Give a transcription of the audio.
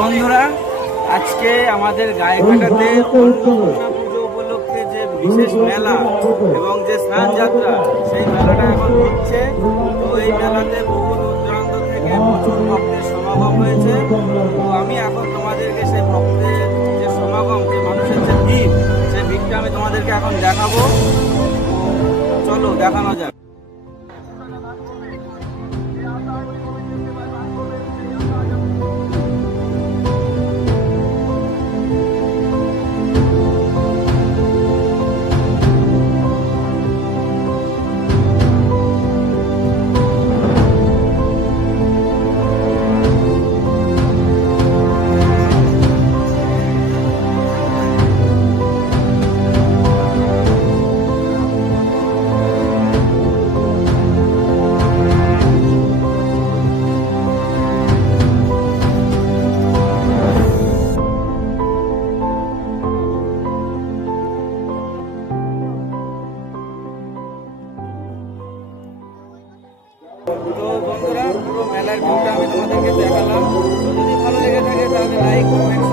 বন্ধুরা, আজকে আমাদের গায়েঘাটাতে অন্নপূর্ণা পুজো উপলক্ষে যে বিশেষ মেলা এবং যে স্নান যাত্রা, সেই মেলাটা এখন হচ্ছে। তো এই মেলাতে বহু দূর দূরান্ত থেকে প্রচুর ভক্তের সমাগম হয়েছে। তো আমি এখন তোমাদেরকে সেই ভক্তের যে সমাগম, যে মানুষের যে ভিড়, সেই ভিড়টা আমি তোমাদেরকে এখন দেখাবো। চলো দেখানো যাক। তো বন্ধুরা, পুরো মেলার ভিউটা আমি তোমাদেরকে দেখালাম। যদি ভালো লেগে থাকে তাহলে লাইক, কমেন্ট,